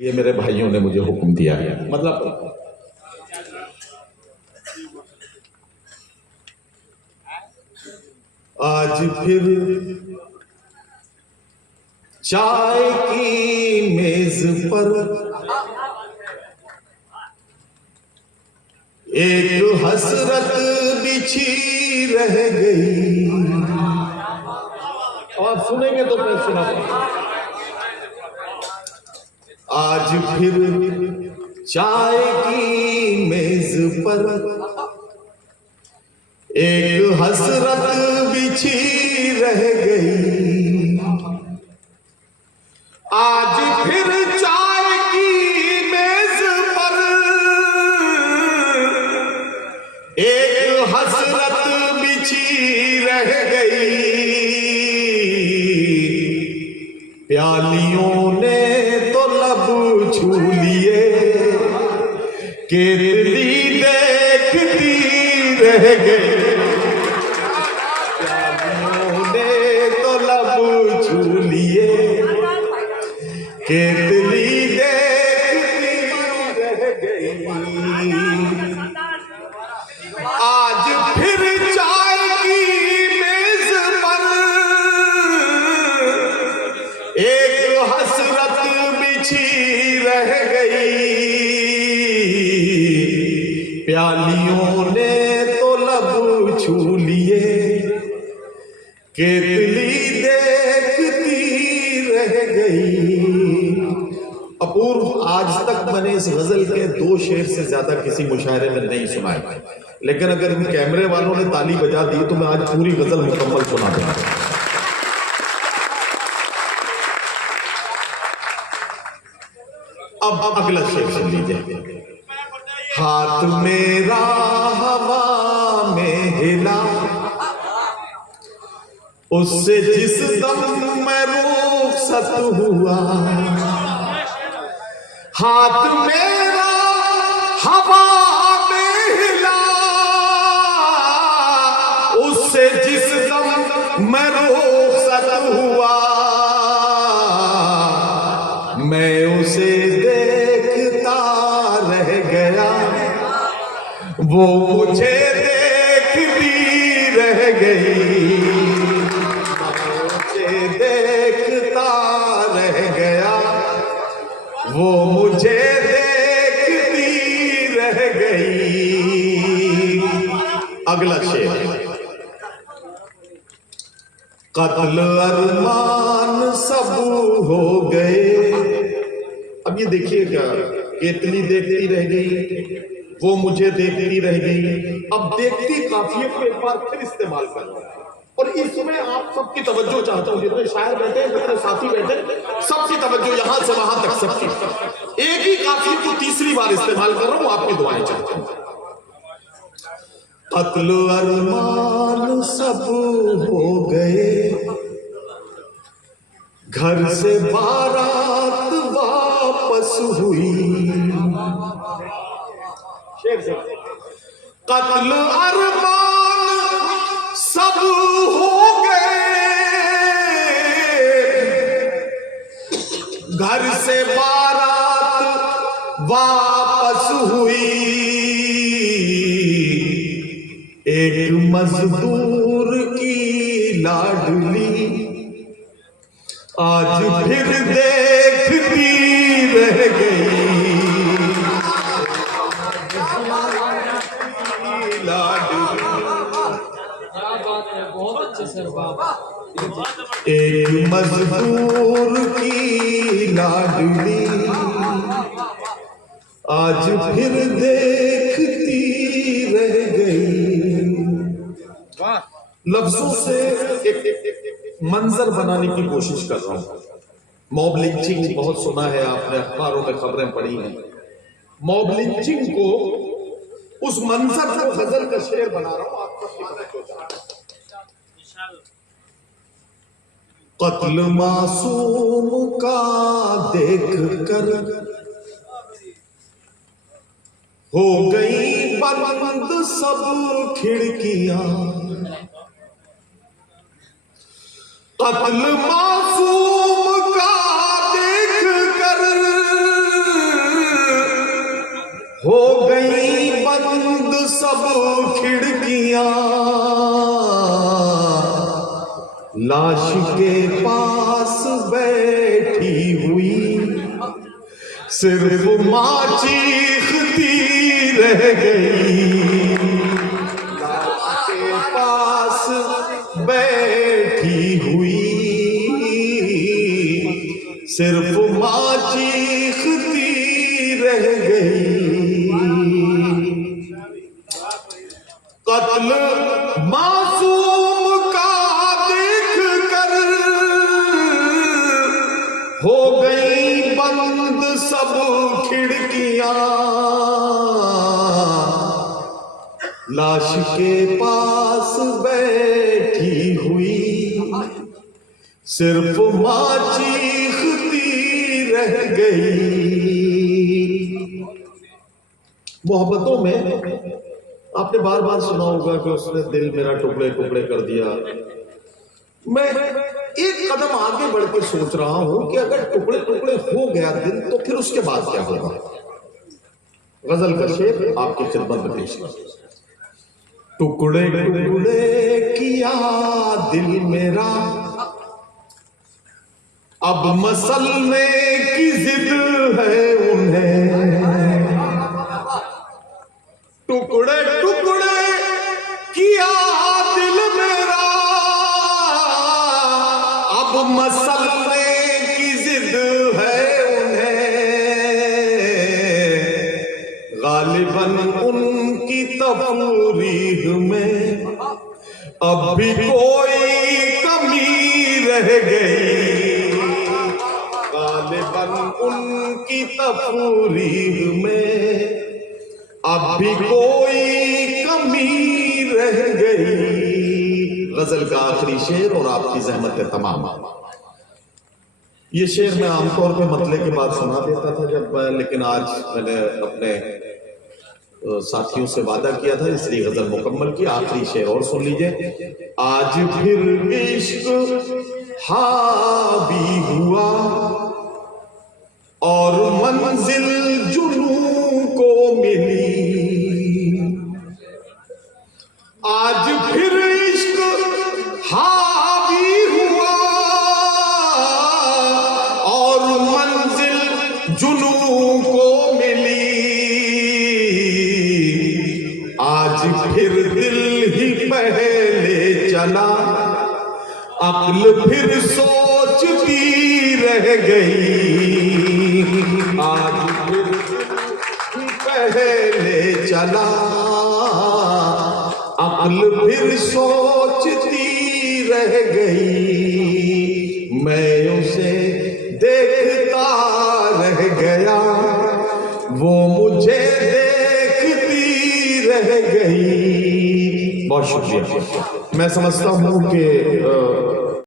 ये मेरे भाइयों ने मुझे हुक्म दिया है। मतलब आज फिर चाय की मेज पर एक हसरत बिछी रह गई। और सुनेंगे तो मैं सुनाता। आज फिर चाय की मेज पर एक हसरत बिछी रह गई। आज फिर चाय की मेज पर एक हसरत बिछी रह गई। प्यालियों ने तो लब छू लिए, केतली देखती रह गई। प्यालियों ने तो लब छू लिए, केतली देखती रह गई। आज फिर चाय की मेज पर एक हसरत बिछी रह गई। प्यालियों ने तो लब छू लिए, केतली देखती रह गई। अपूर्व, आज तक मैंने इस गजल के 2 शेर से ज्यादा किसी मुशायरे में नहीं सुनाए, लेकिन अगर इन कैमरे वालों ने ताली बजा दी तो मैं आज पूरी गजल मुकम्मल सुना दूंगा। अब अगला शेर सुन लीजिए। हाथ मेरा हवा में हिला, उससे जिस दम मैं रुखसत हुआ। हाथ मेरा हवा में हिला, उससे जिस दम मैं रुखसत हुआ। मैं उसे देखता रह गया, वो मुझे देखती रह गई। मुझे देखता रह गया, वो मुझे देखती रह गई। अगला शेर। कत्ल अरमान सब हो गए। अब ये देखिएगा, केतली देखती रह गई, वो मुझे देखती रह गई। अब देखती काफियत को एक बार फिर इस्तेमाल कर, और इसमें आप सबकी तवज्जो चाहता हूं। जितने शायर बैठे, जितने साथी बैठे, सबकी तवज्जो यहां से वहां तक सबकी। एक ही काफियत को तीसरी बार इस्तेमाल कर रहा हूं, आपकी दुआएं चाहता हूं। कत्ल अरमान सब हो गए, घर से बारात वापस हुई। कत्ल अरमान सब हो गए, घर से बारात वापस हुई। एक मजदूर की लाडली आज फिर देखती रह गई। एक मजदूर की लाडली आज फिर देखती रह गई। लफ्जों से एक मंजर बनाने की कोशिश कर रहा हूं। मॉब लिंचिंग बहुत सुना है आपने, अखबारों में खबरें पढ़ी हैं। मॉब लिंचिंग को, उस मंजर को गजल का शेर बना रहा हूं। कत्ल मासूम का देख कर हो गई बंद सब खिड़कियां। कत्ल मासूम का देख कर सब खिड़कियां लाश के पास बैठी हुई, सिर्फ माँ चीखती रह गई। लाश के पास बैठी हुई, सिर्फ माँ चीखती रह गई। कत्ल मासूम का देख कर हो गई बंद सब खिड़कियां, लाश के पास बैठी हुई, सिर्फ माँ चीखती रह गई। मोहब्बतों में आपने बार बार सुना होगा कि उसने दिल मेरा टुकड़े टुकड़े कर दिया। मैं एक कदम आगे बढ़ के सोच रहा हूं कि अगर टुकड़े टुकड़े हो गया दिल तो फिर उसके बाद क्या होगा। गजल का शेर आपकी खिदमत में पेश कर। टुकड़े टुकड़े किया दिल मेरा, अब मसलने की जिद है उन्हें। टुकड़े टुकड़े किया दिल मेरा, अब मसलने की जिद है उन्हें। गालिबन उनकी तफरीह में अब भी कोई कमी रह गई। गालिबन उनकी तफरीह में अब भी कोई कमी रह गई। गजल का आखिरी शेर और आपकी ज़हमत तमाम। ये शेर मैं आमतौर पे मतले के बाद सुना देता था जब, लेकिन आज मैंने अपने साथियों से वादा किया था इसलिए गजल मुकम्मल की। आखिरी शेर और सुन लीजिए। आज फिर इश्क हावी हुआ और मंजिल जुनूं को मिली। आज फिर इश्क हावी हुआ और मंजिल जुनूं को मिली। आज फिर दिल ही पहले चला, अक्ल फिर सोचती रह गई। आज फिर पहले चला, अक्ल फिर सोचती रह गई। मैं उसे देखता रह गया, वो मुझे देखती रह गई। बहुत शुक्रिया। मैं समझता हूं कि